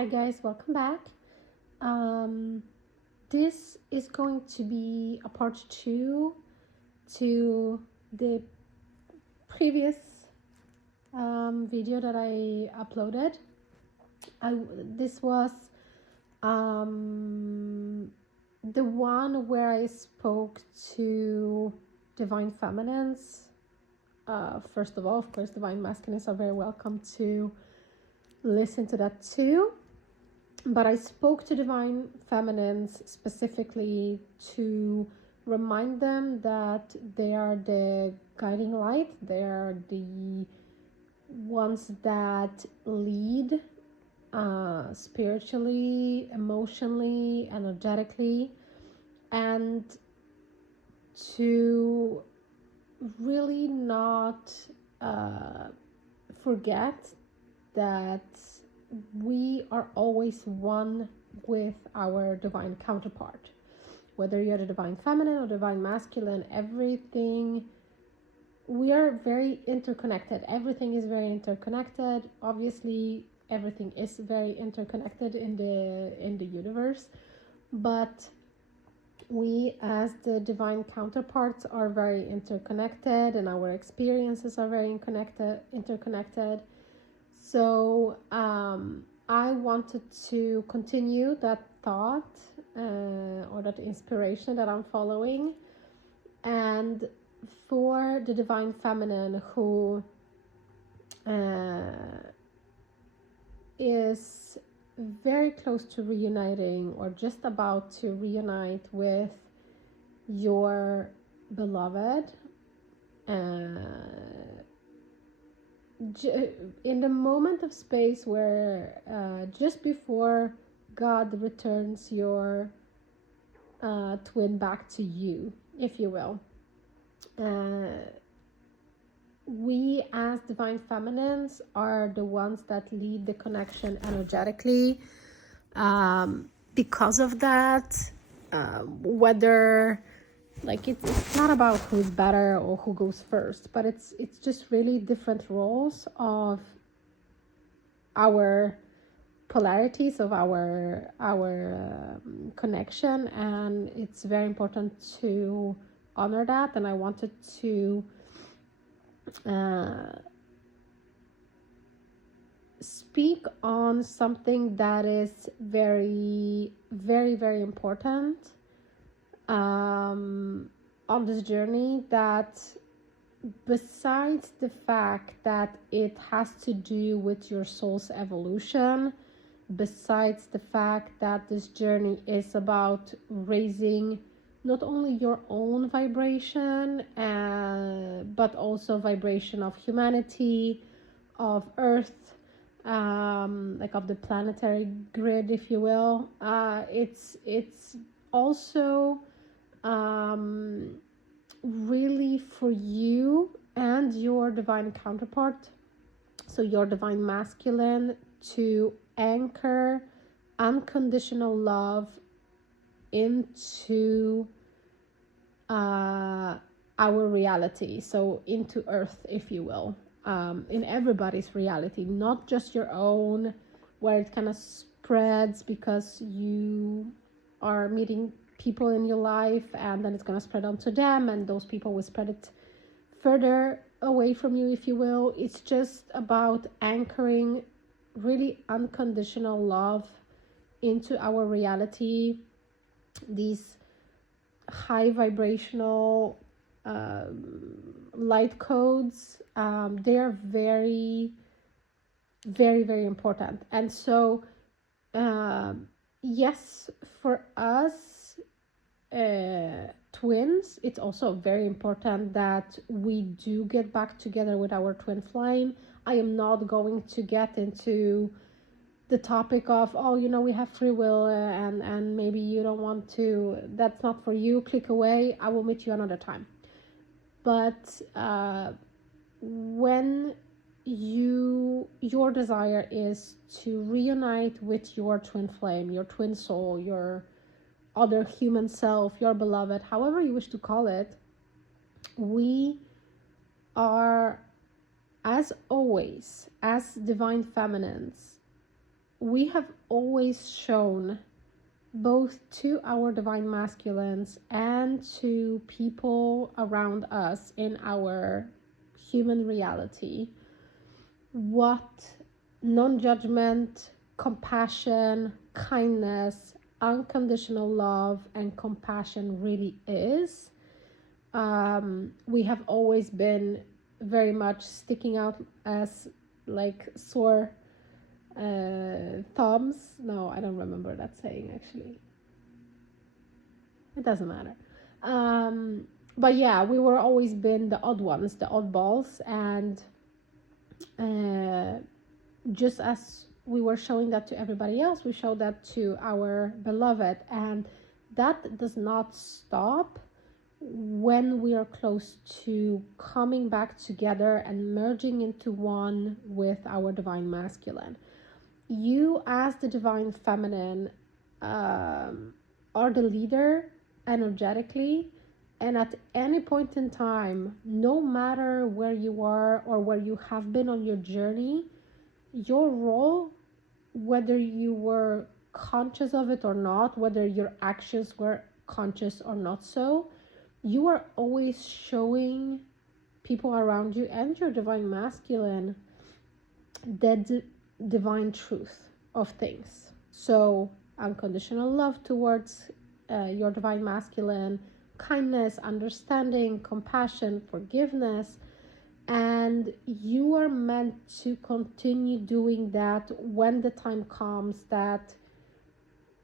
Hi guys, welcome back. This is going to be a part 2 to the previous video that I uploaded. This was the one where I spoke to divine feminines. First of all, of course, divine masculines are very welcome to listen to that too. But I spoke to divine feminines specifically to remind them that they are the guiding light. They are the ones that lead spiritually, emotionally, energetically, and to really not forget that we are always one with our divine counterpart. Whether you're the divine feminine or divine masculine, everything, we are very interconnected. Everything is very interconnected. Obviously, everything is very interconnected in the universe, but we as the divine counterparts are very interconnected, and our experiences are very interconnected. So I wanted to continue that thought or that inspiration that I'm following. And for the divine feminine who is very close to reuniting or just about to reunite with your beloved, in the moment of space where just before God returns your twin back to you, if you will, we as divine feminines are the ones that lead the connection energetically. Because of that, whether like it's not about who's better or who goes first, but it's just really different roles of our polarities of our connection, and it's very important to honor that. And I wanted to speak on something that is very, very, very important on this journey, that besides the fact that it has to do with your soul's evolution, besides the fact that this journey is about raising not only your own vibration, but also vibration of humanity, of Earth, like of the planetary grid, if you will. It's also really for you and your divine counterpart, so your divine masculine, to anchor unconditional love into our reality, so into Earth, if you will, in everybody's reality, not just your own, where it kind of spreads because you are meeting people in your life and then it's going to spread onto them and those people will spread it further away from you, if you will. It's just about anchoring really unconditional love into our reality. These high vibrational light codes, they are very, very, very important. And so yes, for us twins, it's also very important that we do get back together with our twin flame. I am not going to get into the topic of, we have free will and maybe you don't want to, that's not for you, click away, I will meet you another time. But when your desire is to reunite with your twin flame, your twin soul, your other human self, your beloved, however you wish to call it, we are, as always, as divine feminines, we have always shown, both to our divine masculines and to people around us in our human reality, what non-judgment, compassion, kindness, unconditional love, and compassion really is. We have always been very much sticking out as like sore thumbs. No, I don't remember that saying actually. It doesn't matter. But yeah, we were always been the odd ones, the oddballs, and just as we were showing that to everybody else, we showed that to our beloved, and that does not stop when we are close to coming back together and merging into one with our divine masculine. You, as the divine feminine, are the leader energetically, and at any point in time, no matter where you are or where you have been on your journey, your role, whether you were conscious of it or not, whether your actions were conscious or not so, you are always showing people around you and your divine masculine the divine truth of things. So unconditional love towards your divine masculine, kindness, understanding, compassion, forgiveness, and you are meant to continue doing that when the time comes that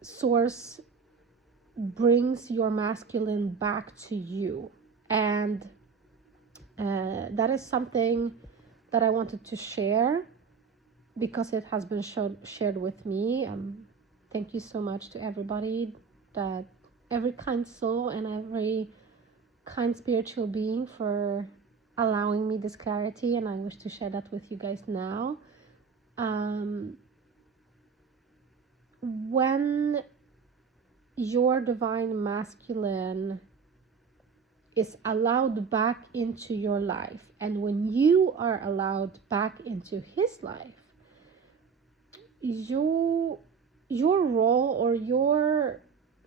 source brings your masculine back to you. And that is something that I wanted to share because it has been shared with me. Thank you so much to everybody, that every kind soul and every kind spiritual being, for allowing me this clarity, and I wish to share that with you guys now. When your divine masculine is allowed back into your life, and when you are allowed back into his life, your role, or your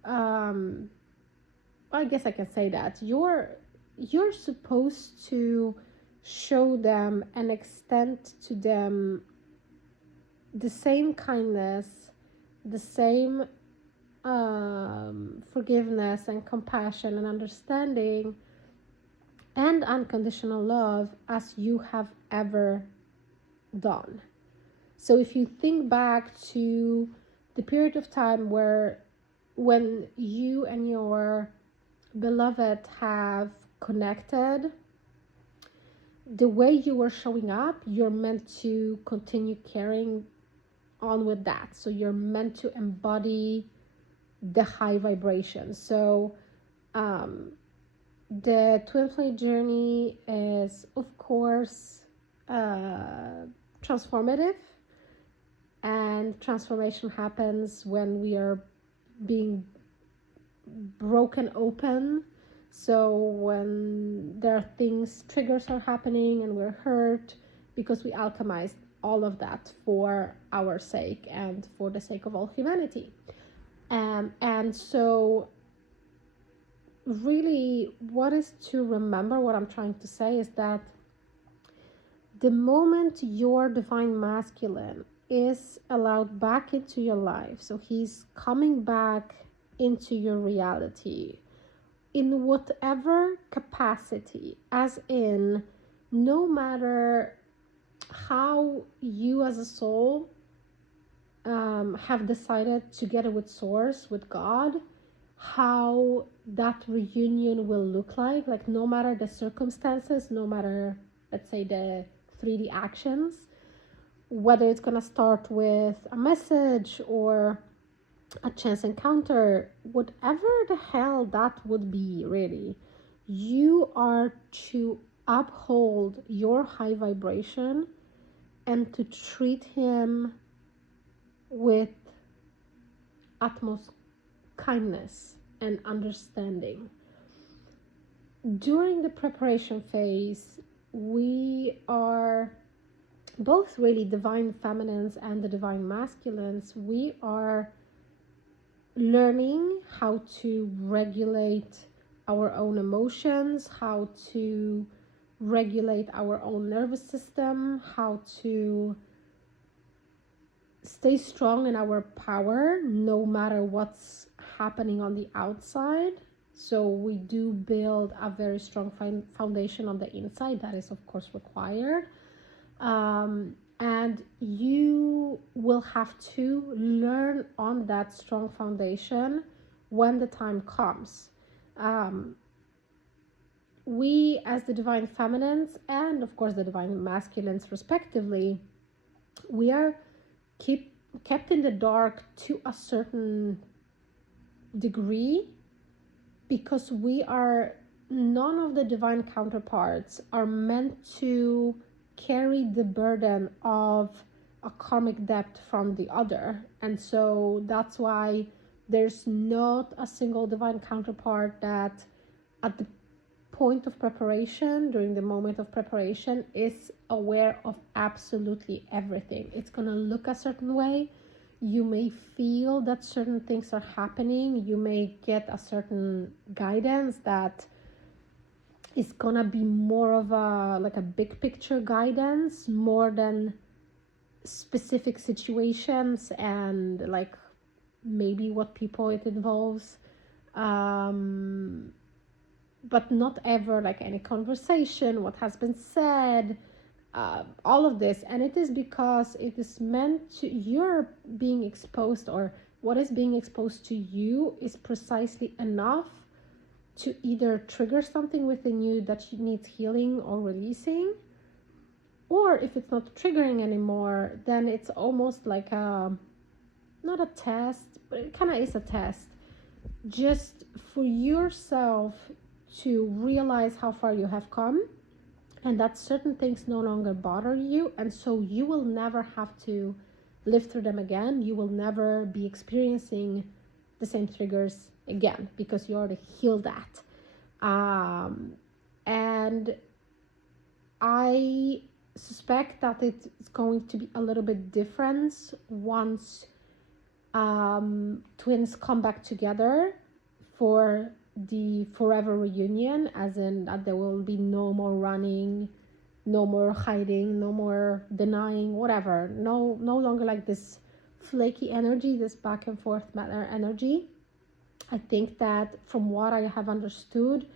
I guess I can say that you're supposed to show them and extend to them the same kindness, the same forgiveness and compassion and understanding and unconditional love as you have ever done. So if you think back to the period of time when you and your beloved have connected, the way you were showing up, you're meant to continue carrying on with that. So you're meant to embody the high vibration. So the twin flame journey is, of course, transformative, and transformation happens when we are being broken open. So when there are triggers are happening and we're hurt, because we alchemized all of that for our sake and for the sake of all humanity. And so really what is to remember, what I'm trying to say is that the moment your divine masculine is allowed back into your life, so he's coming back into your reality in whatever capacity, as in no matter how you as a soul have decided together with source, with God, how that reunion will look like no matter the circumstances, no matter, let's say, the 3D actions, whether it's gonna start with a message or a chance encounter, whatever the hell that would be, really, you are to uphold your high vibration and to treat him with utmost kindness and understanding. During the preparation phase, we are both really divine feminines and the divine masculines, we are learning how to regulate our own emotions, how to regulate our own nervous system, how to stay strong in our power no matter what's happening on the outside. So we do build a very strong foundation on the inside. That is of course required, and you will have to learn on that strong foundation when the time comes. We as the divine feminines and of course the divine masculines respectively, we are kept in the dark to a certain degree, because we are, none of the divine counterparts are meant to carry the burden of a karmic debt from the other. And so that's why there's not a single divine counterpart that at the point of preparation, during the moment of preparation, is aware of absolutely everything. It's going to look a certain way. You may feel that certain things are happening. You may get a certain guidance that is going to be more of a like a big picture guidance more than specific situations and like maybe what people it involves. But not ever like any conversation, what has been said, all of this. And it is because it is meant to, you're being exposed, or what is being exposed to you is precisely enough to either trigger something within you that needs healing or releasing, or if it's not triggering anymore, then it's almost like a, not a test, but it kind of is a test, just for yourself to realize how far you have come and that certain things no longer bother you, and so you will never have to live through them again. You will never be experiencing the same triggers again because you already healed that. And I suspect that it's going to be a little bit different once twins come back together for the forever reunion, as in that there will be no more running, no more hiding, no more denying, whatever. No longer like this flaky energy, this back and forth matter energy. I think that from what I have understood,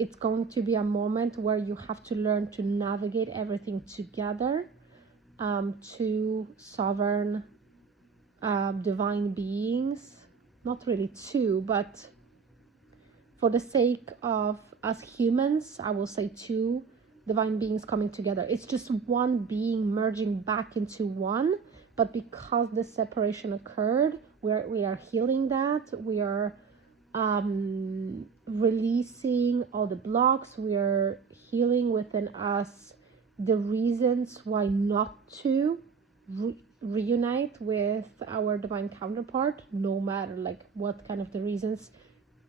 it's going to be a moment where you have to learn to navigate everything together. Two sovereign divine beings, not really two, but for the sake of us humans, I will say two divine beings coming together. It's just one being merging back into one, but because the separation occurred, we are healing that. We are releasing all the blocks. We are healing within us the reasons why not to reunite with our divine counterpart, no matter like what kind of the reasons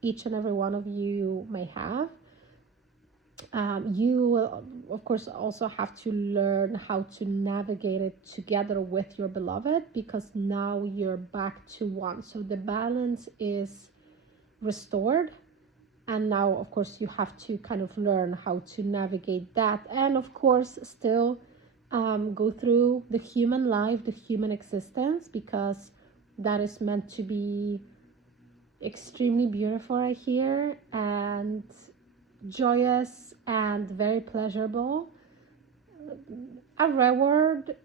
each and every one of you may have. You will of course also have to learn how to navigate it together with your beloved, because now you're back to one, so the balance is restored. And now of course you have to kind of learn how to navigate that, and of course still go through the human life, the human existence, because that is meant to be extremely beautiful, I hear, and joyous and very pleasurable. A reward,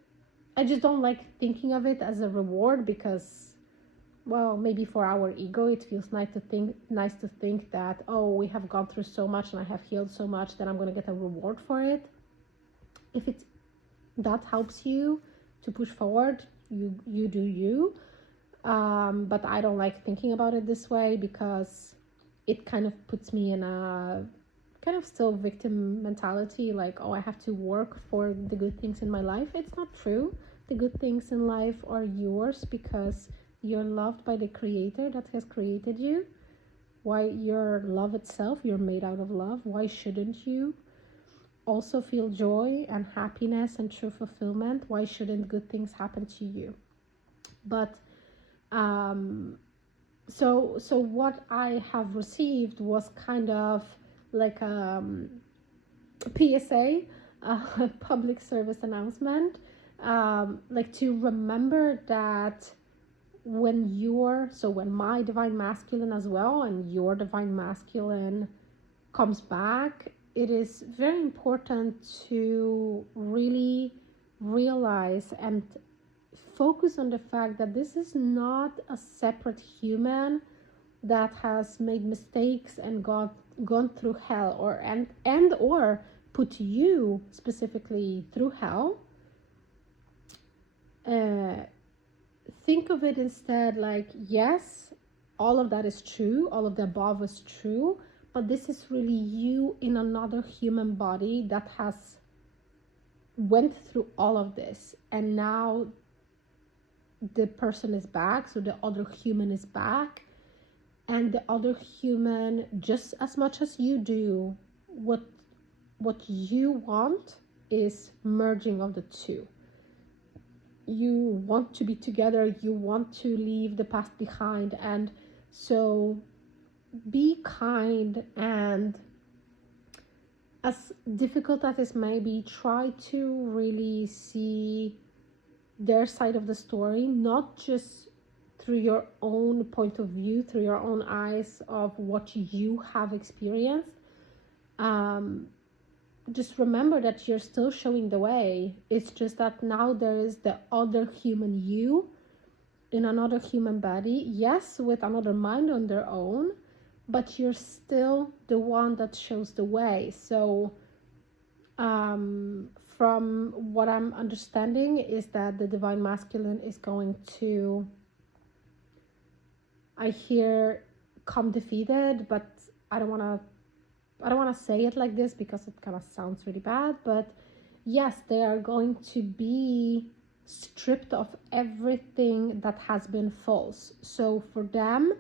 I just don't like thinking of it as a reward, because, well, maybe for our ego it feels nice to think that, oh, we have gone through so much and I have healed so much, then I'm going to get a reward for it. If that helps you to push forward, you do you. But I don't like thinking about it this way, because it kind of puts me in a kind of still victim mentality, like, oh, I have to work for the good things in my life. It's not true. The good things in life are yours because you're loved by the creator that has created you. Why? You're love itself. You're made out of love. Why shouldn't you also feel joy and happiness and true fulfillment. Why shouldn't good things happen to you? But so what I have received was kind of like PSA, public service announcement, like to remember that when my divine masculine as well and your divine masculine comes back, it is very important to really realize and focus on the fact that this is not a separate human that has made mistakes and gone through hell, or put you specifically through hell. Think of it instead like, yes, all of that is true, all of the above is true, but this is really you in another human body that has went through all of this, and now the person is back, so the other human is back, and the other human, just as much as you do, what you want is merging of the two. You want to be together, you want to leave the past behind, and so be kind, and as difficult as it may be, try to really see their side of the story, not just through your own point of view, through your own eyes of what you have experienced. Just remember that you're still showing the way. It's just that now there is the other human you in another human body, yes, with another mind on their own, but you're still the one that shows the way. So from what I'm understanding is that the divine masculine is going to, I hear, come defeated, but I don't want to say it like this because it kind of sounds really bad, but yes, they are going to be stripped of everything that has been false. So for them,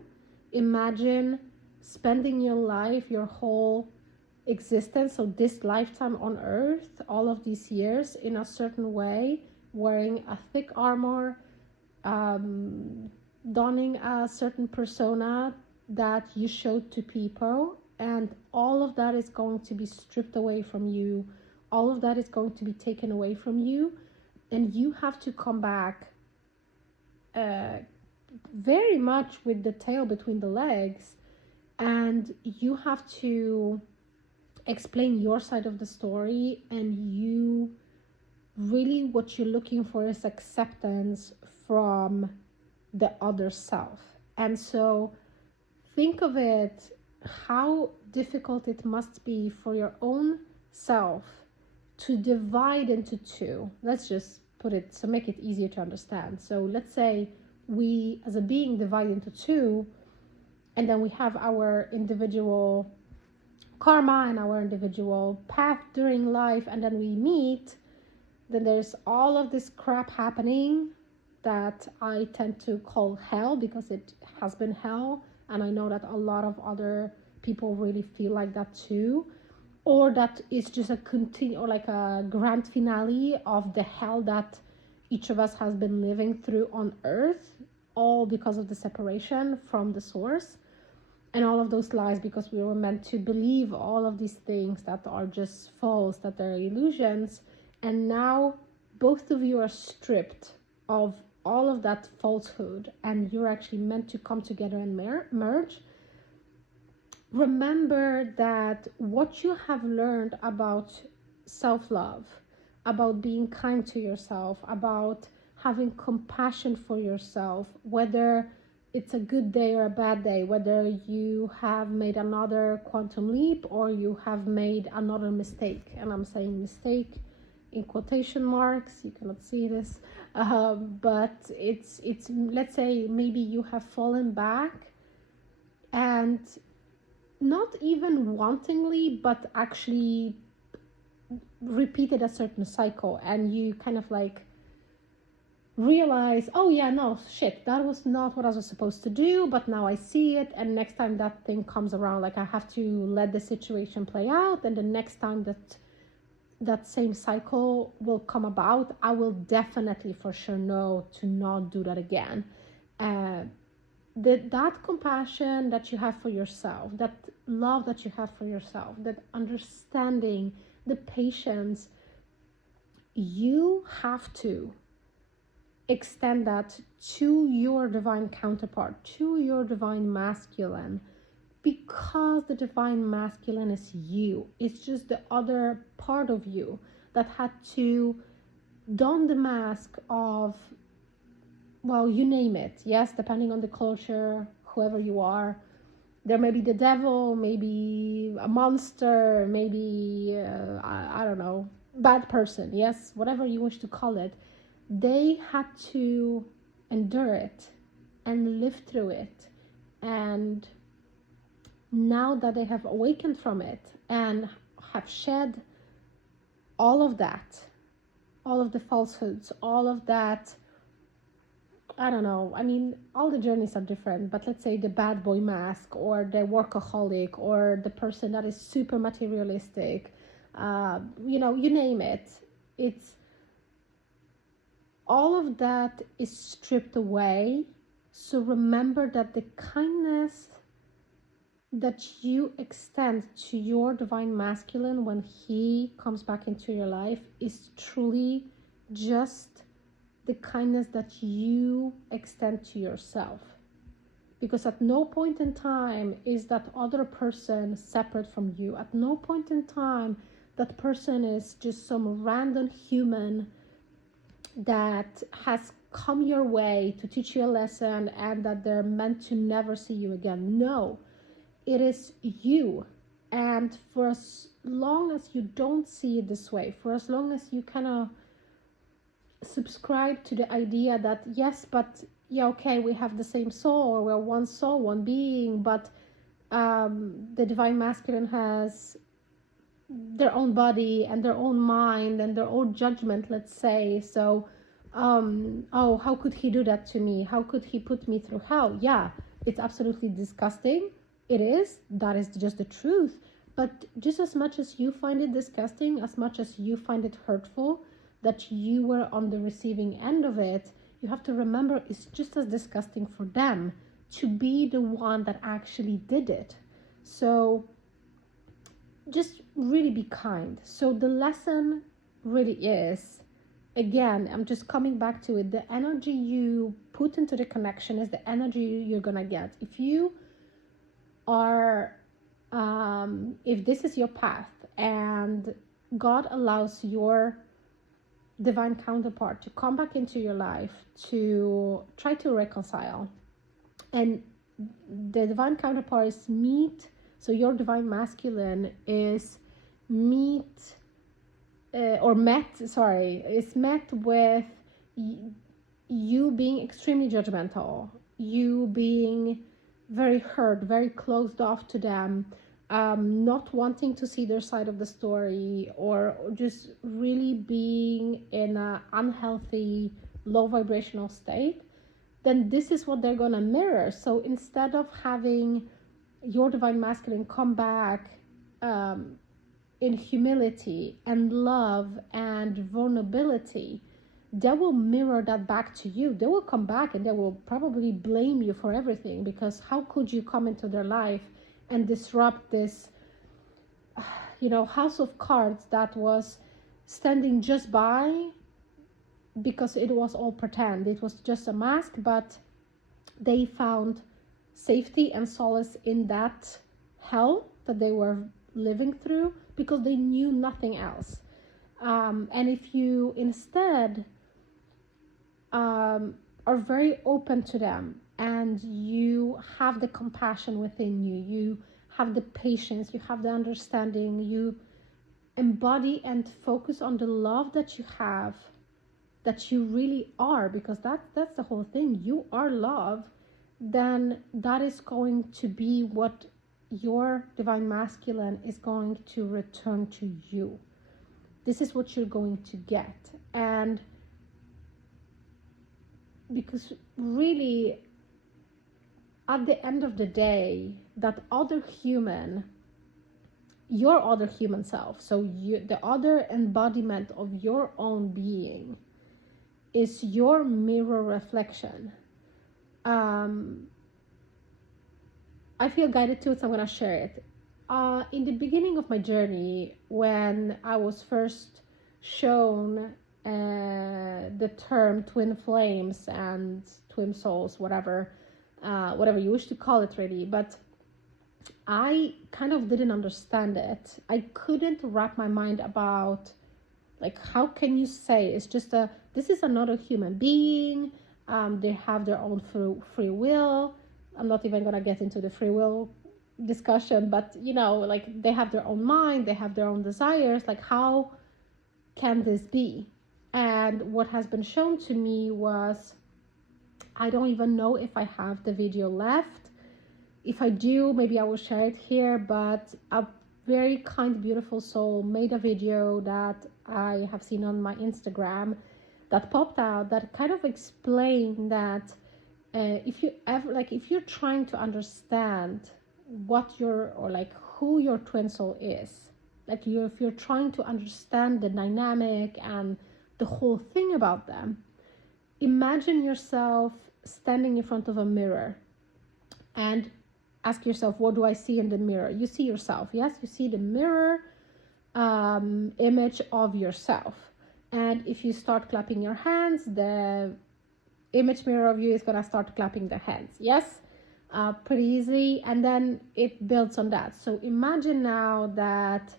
imagine spending your life, your whole existence, so this lifetime on earth, all of these years, in a certain way, wearing a thick armor, donning a certain persona that you showed to people, and all of that is going to be stripped away from you. All of that is going to be taken away from you, and you have to come back very much with the tail between the legs, and you have to explain your side of the story. And you really, what you're looking for is acceptance from the other self. And so think of it, how difficult it must be for your own self to divide into two. Let's just put it, so make it easier to understand. So let's say we as a being divide into two, and then we have our individual karma and our individual path during life, and then we meet. Then there's all of this crap happening that I tend to call hell, because it has been hell, and I know that a lot of other people really feel like that too, or that it's just a or like a grand finale of the hell that each of us has been living through on earth, all because of the separation from the source, and all of those lies, because we were meant to believe all of these things that are just false, that they're illusions. And now both of you are stripped of all of that falsehood, and you're actually meant to come together and merge. Remember that what you have learned about self-love, about being kind to yourself, about having compassion for yourself, whether it's a good day or a bad day, whether you have made another quantum leap or you have made another mistake, and I'm saying mistake in quotation marks, you cannot see this, but it's let's say maybe you have fallen back, and not even wantingly, but actually repeated a certain cycle, and you kind of like realize, oh yeah, no, shit, that was not what I was supposed to do, but now I see it, and next time that thing comes around, like I have to let the situation play out, and the next time that that same cycle will come about, I will definitely for sure know to not do that again. uh, that compassion that you have for yourself, that love that you have for yourself, that understanding, the patience, you have to extend that to your divine counterpart, to your divine masculine, because the divine masculine is you. It's just the other part of you that had to don the mask of, well, you name it. Yes, depending on the culture, whoever you are. There may be the devil, maybe a monster, maybe, I don't know, bad person. Yes, whatever you wish to call it. They had to endure it and live through it. And now that they have awakened from it and have shed all of that, all of the falsehoods, all of that, I don't know, I mean, all the journeys are different, but let's say the bad boy mask, or the workaholic, or the person that is super materialistic, you name it. It's all of that is stripped away. So remember that the kindness that you extend to your divine masculine when he comes back into your life is truly just the kindness that you extend to yourself. Because at no point in time is that other person separate from you. At no point in time that person is just some random human that has come your way to teach you a lesson and that they're meant to never see you again. No, it is you. And for as long as you don't see it this way, for as long as you kind of subscribe to the idea that, yes, but yeah, okay, we have the same soul, or we're one soul, one being, but the divine masculine has their own body and their own mind and their own judgment, let's say. So oh, how could he do that to me? How could he put me through hell? Yeah, it's absolutely disgusting. It is. That is just the truth. But just as much as you find it disgusting, as much as you find it hurtful that you were on the receiving end of it, you have to remember it's just as disgusting for them to be the one that actually did it. So just really be kind. So the lesson really is, again, I'm just coming back to it, the energy you put into the connection is the energy you're gonna get. If you are if this is your path and God allows your divine counterpart to come back into your life to try to reconcile, and the divine counterpart is meet, so your divine masculine is meet is met with you being extremely judgmental, you being very hurt, very closed off to them, not wanting to see their side of the story, or just really being in an unhealthy, low vibrational state, then this is what they're going to mirror. So instead of having your divine masculine come back in humility and love and vulnerability, they will mirror that back to you. They will come back and they will probably blame you for everything, because how could you come into their life and disrupt this house of cards that was standing just by, because it was all pretend, it was just a mask, but they found safety and solace in that hell that they were living through because they knew nothing else. And if you instead are very open to them, and you have the compassion within you, you have the patience, you have the understanding, you embody and focus on the love that you have, that you really are, because that's the whole thing, you are love, then that is going to be what your divine masculine is going to return to you. This is what you're going to get. And because really, at the end of the day, that other human your other human self, so the other embodiment of your own being, is your mirror reflection. I feel guided to it, so I'm going to share it. In the beginning of my journey, when I was first shown the term twin flames and twin souls, whatever you wish to call it, really, but I kind of didn't understand it. I couldn't wrap my mind about, like, how can you say it's just this is another human being, they have their own free will. I'm not even going to get into the free will discussion, but like, they have their own mind, they have their own desires. Like, how can this be? And what has been shown to me was, I don't even know if I have the video left. If I do, maybe I will share it here, but a very kind, beautiful soul made a video that I have seen on my Instagram that popped out, that kind of explained that if you're trying to understand who your twin soul is, if you're trying to understand the dynamic and the whole thing about them, imagine yourself standing in front of a mirror and ask yourself, what do I see in the mirror? You see yourself, yes? You see the mirror image of yourself. And if you start clapping your hands, the image mirror of you is going to start clapping the hands, yes? Pretty easy. And then it builds on that. So imagine now that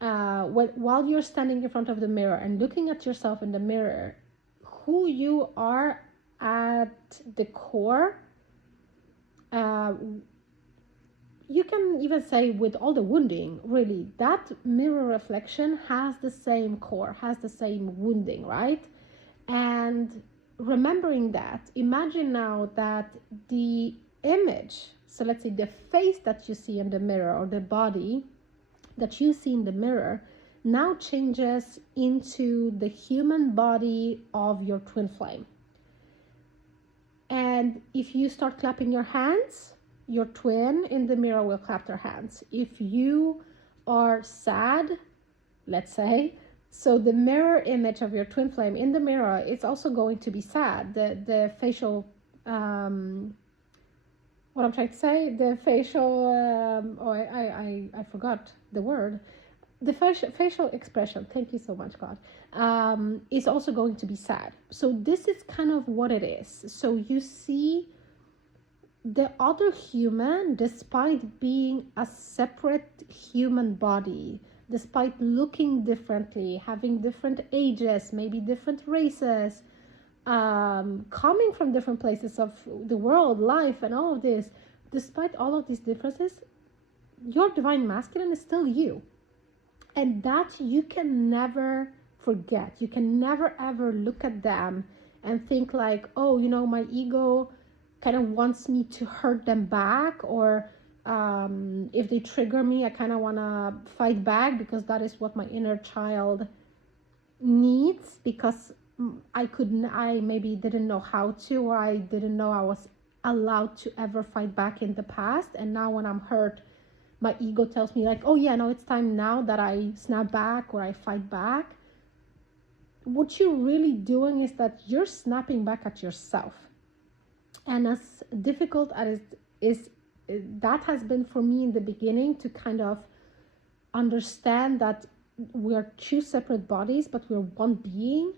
while you're standing in front of the mirror and looking at yourself in the mirror, who you are at the core, you can even say, with all the wounding, really, that mirror reflection has the same core, has the same wounding, right? And remembering that, imagine now that the image, so let's say the face that you see in the mirror, or the body that you see in the mirror, now changes into the human body of your twin flame. And if you start clapping your hands, your twin in the mirror will clap their hands. If you are sad, let's say, so the mirror image of your twin flame in the mirror is also going to be sad. The facial, what I'm trying to say, the facial, I forgot the word. The facial expression, thank you so much, God, is also going to be sad. So this is kind of what it is. So you see the other human, despite being a separate human body, despite looking differently, having different ages, maybe different races, coming from different places of the world, life, and all of this, despite all of these differences, your divine masculine is still you. And that you can never forget. You can never ever look at them and think like, oh, my ego kind of wants me to hurt them back, or if they trigger me, I kind of want to fight back because that is what my inner child needs, because I maybe didn't know how to, or I didn't know I was allowed to ever fight back in the past. And now when I'm hurt, my ego tells me like, oh yeah, no, it's time now that I snap back or I fight back. What you're really doing is that you're snapping back at yourself. And as difficult as it is, that has been for me in the beginning, to kind of understand that we are two separate bodies, but we're one being.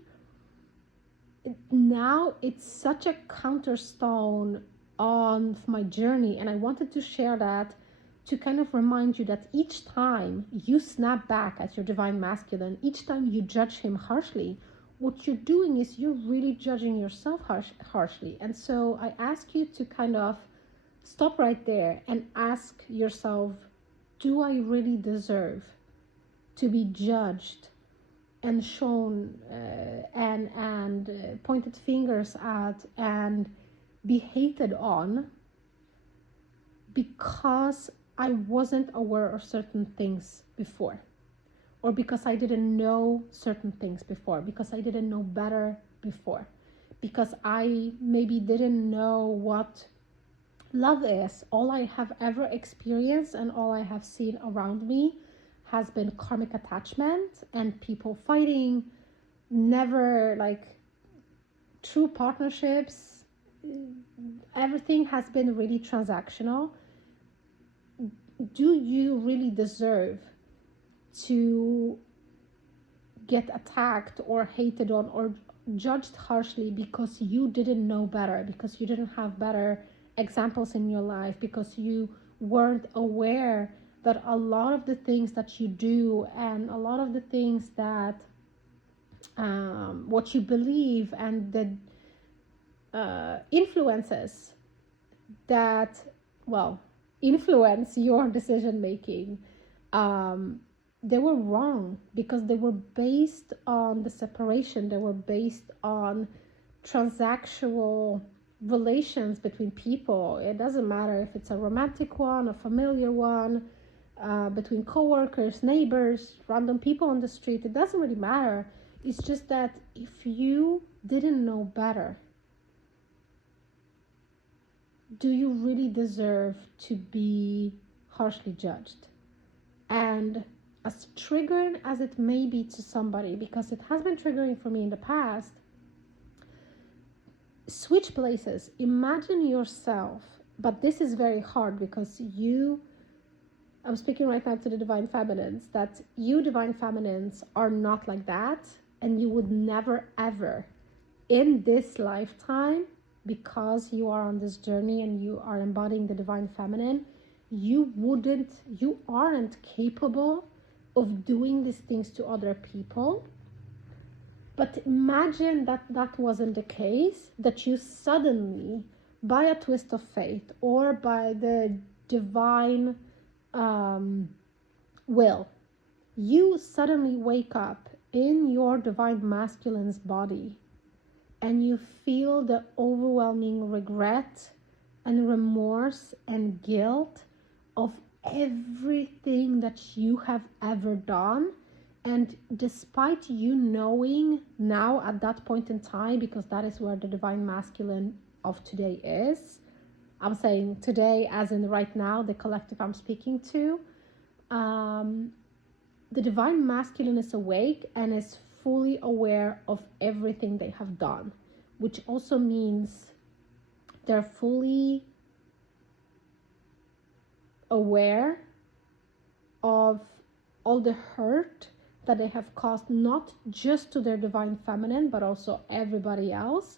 Now it's such a counterstone on my journey, and I wanted to share that to kind of remind you that each time you snap back at your divine masculine, each time you judge him harshly, what you're doing is you're really judging yourself harshly. And so I ask you to kind of stop right there and ask yourself, do I really deserve to be judged and shown and pointed fingers at and be hated on because I wasn't aware of certain things before, or because I didn't know certain things before, because I didn't know better before, because I maybe didn't know what Love is all I have ever experienced, and all I have seen around me has been karmic attachment and people fighting, never like true partnerships. Everything has been really transactional. Do you really deserve to get attacked or hated on or judged harshly because you didn't know better, because you didn't have better examples in your life, because you weren't aware that a lot of the things that you do and a lot of the things that what you believe and the influences that, well, influence your decision making, they were wrong because they were based on the separation. They were based on transactional relations between people. It doesn't matter if it's a romantic one, a familiar one, between coworkers, neighbors, random people on the street. It doesn't really matter. It's just that if you didn't know better, do you really deserve to be harshly judged? And as triggering as it may be to somebody, because it has been triggering for me in the past, switch places. Imagine yourself, but this is very hard because I'm speaking right now to the divine feminines, that you divine feminines are not like that, and you would never ever in this lifetime, because you are on this journey and you are embodying the divine feminine, you aren't capable of doing these things to other people. But imagine that that wasn't the case, that you suddenly, by a twist of fate or by the divine will, you suddenly wake up in your divine masculine's body and you feel the overwhelming regret and remorse and guilt of everything that you have ever done. And despite you knowing now at that point in time, because that is where the divine masculine of today is, I'm saying today as in right now, the collective I'm speaking to, the divine masculine is awake and is fully aware of everything they have done, which also means they're fully aware of all the hurt that they have caused, not just to their divine feminine, but also everybody else.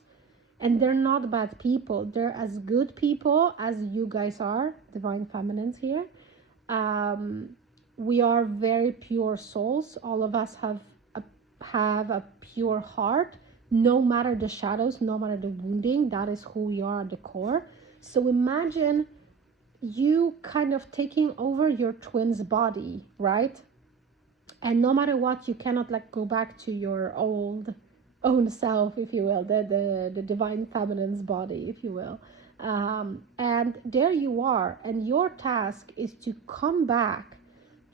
And they're not bad people. They're as good people as you guys are, divine feminines here. We are very pure souls. All of us have a pure heart, no matter the shadows, no matter the wounding. That is who we are at the core. So imagine you kind of taking over your twin's body, right? And no matter what, you cannot like go back to your own self, if you will, the divine feminine's body, if you will. And there you are, and your task is to come back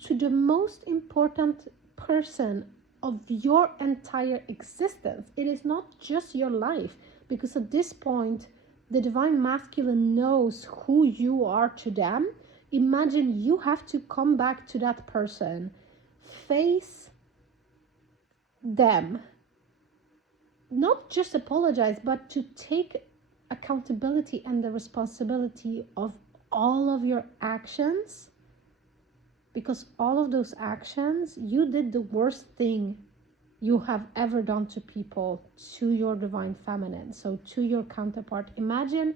to the most important person of your entire existence. It is not just your life, because at this point, the divine masculine knows who you are to them. Imagine you have to come back to that person, face them, not just apologize, but to take accountability and the responsibility of all of your actions, because all of those actions, you did the worst thing you have ever done to people, to your divine feminine, so to your counterpart. Imagine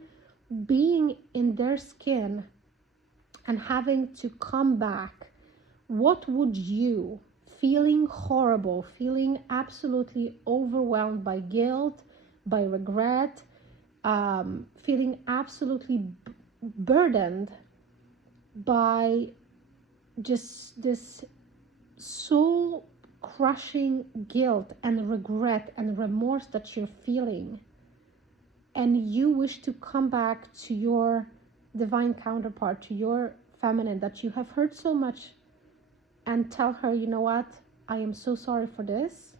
being in their skin and having to come back. What would you, feeling horrible, feeling absolutely overwhelmed by guilt, by regret, feeling absolutely burdened by just this soul crushing guilt and regret and remorse that you're feeling, and you wish to come back to your divine counterpart, to your feminine that you have hurt so much, and tell her, you know what, I am so sorry for this.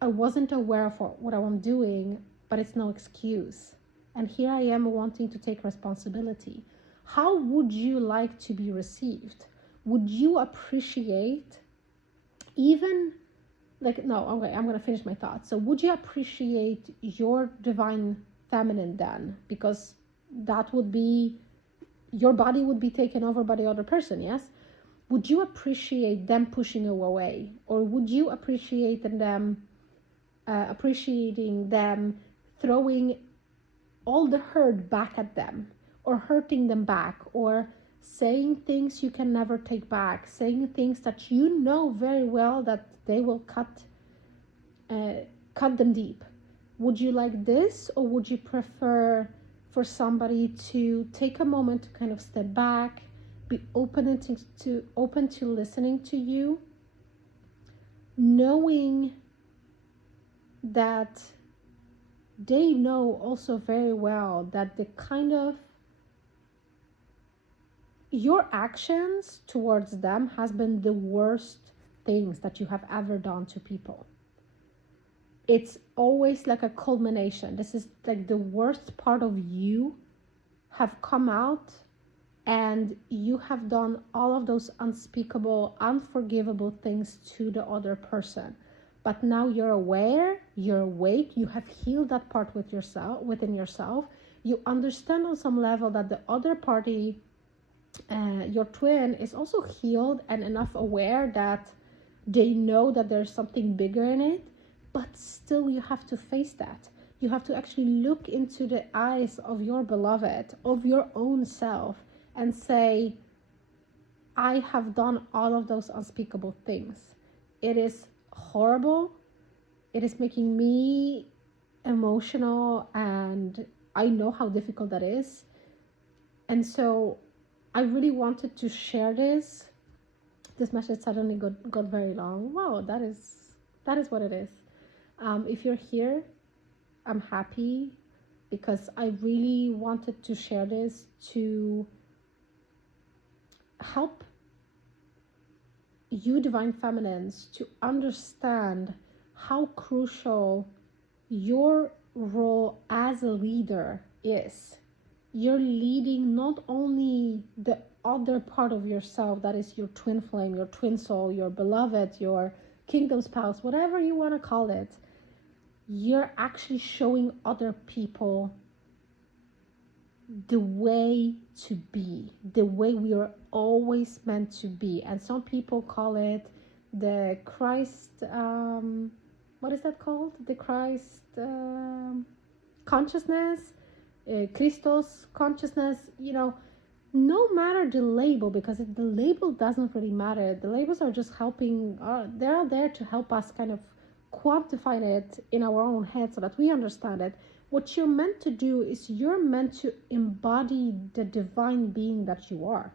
I wasn't aware of what I'm doing, but it's no excuse. and here I am wanting to take responsibility. How would you like to be received? Would you appreciate even like, no, okay, I'm going to finish my thoughts. So would you appreciate your divine feminine then? Because that would be, your body would be taken over by the other person, yes? Would you appreciate them pushing you away? Or would you appreciate them, appreciating them throwing all the hurt back at them, or hurting them back, or saying things you can never take back, saying things that you know very well that they will cut them deep? Would you like this, or would you prefer for somebody to take a moment to kind of step back, be open to listening to you, knowing that they know also very well that the kind of your actions towards them has been the worst things that you have ever done to people. It's always like a culmination. This is like the worst part of you have come out, and you have done all of those unspeakable, unforgivable things to the other person. But now you're aware, you're awake, you have healed that part within yourself. You understand on some level that the other party, your twin, is also healed and enough aware that they know that there's something bigger in it, but still you have to face that. You have to actually look into the eyes of your beloved, of your own self, and say, I have done all of those unspeakable things. It is horrible. It is making me emotional, and I know how difficult that is. And so I really wanted to share this. This message suddenly got very long. Wow, that is what it is. If you're here, I'm happy, because I really wanted to share this to help you divine feminines to understand how crucial your role as a leader is. You're leading not only the other part of yourself, that is your twin flame, your twin soul, your beloved, your kingdom spouse, whatever you want to call it. You're actually showing other people the way to be, the way we are always meant to be. And some people call it the Christ, what is that called? The Christ consciousness, Christos consciousness, no matter the label, because the label doesn't really matter. The labels are just helping, they're there to help us kind of quantify it in our own head so that we understand it. What you're meant to do is you're meant to embody the divine being that you are.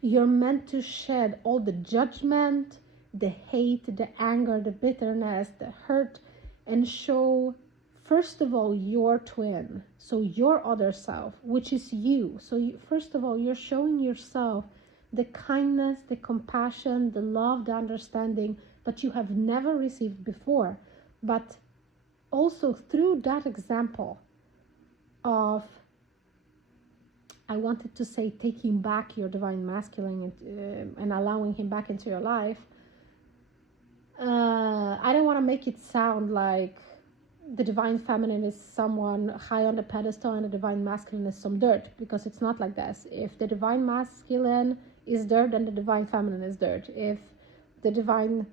You're meant to shed all the judgment, the hate, the anger, the bitterness, the hurt, and show, first of all, your twin, so your other self, which is you. So first of all, you're showing yourself the kindness, the compassion, the love, the understanding that you have never received before. But also through that example of, I wanted to say, taking back your divine masculine and allowing him back into your life. I don't want to make it sound like the divine feminine is someone high on the pedestal and the divine masculine is some dirt, because it's not like this. If the divine masculine is dirt, then the divine feminine is dirt. If the divine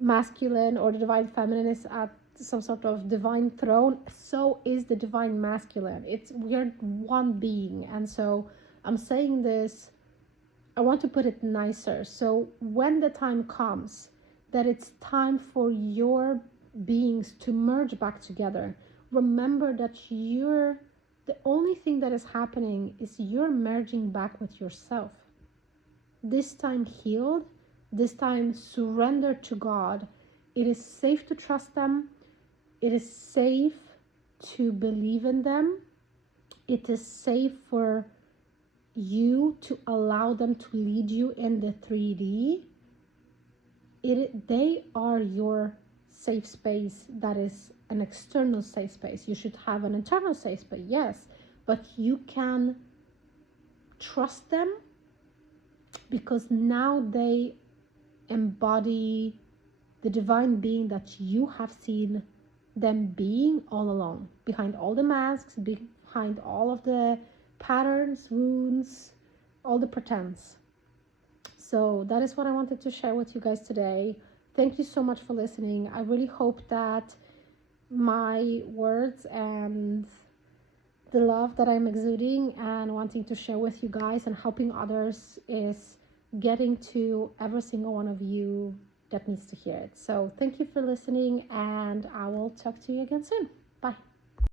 masculine or the divine feminine is at some sort of divine throne, so is the divine masculine. We're one being. And so I'm saying this, I want to put it nicer. So when the time comes that it's time for your beings to merge back together, remember that the only thing that is happening is you're merging back with yourself. This time healed, this time surrendered to God. It is safe to trust them. It is safe to believe in them. It is safe for you to allow them to lead you in the 3D. They are your safe space that is an external safe space. You should have an internal safe space, yes, but you can trust them because now they embody the divine being that you have seen them being all along, behind all the masks, behind all of the patterns, wounds, all the pretense. So that is what I wanted to share with you guys today. Thank you so much for listening. I really hope that my words and the love that I'm exuding and wanting to share with you guys and helping others is getting to every single one of you that needs to hear it. So thank you for listening, and I will talk to you again soon.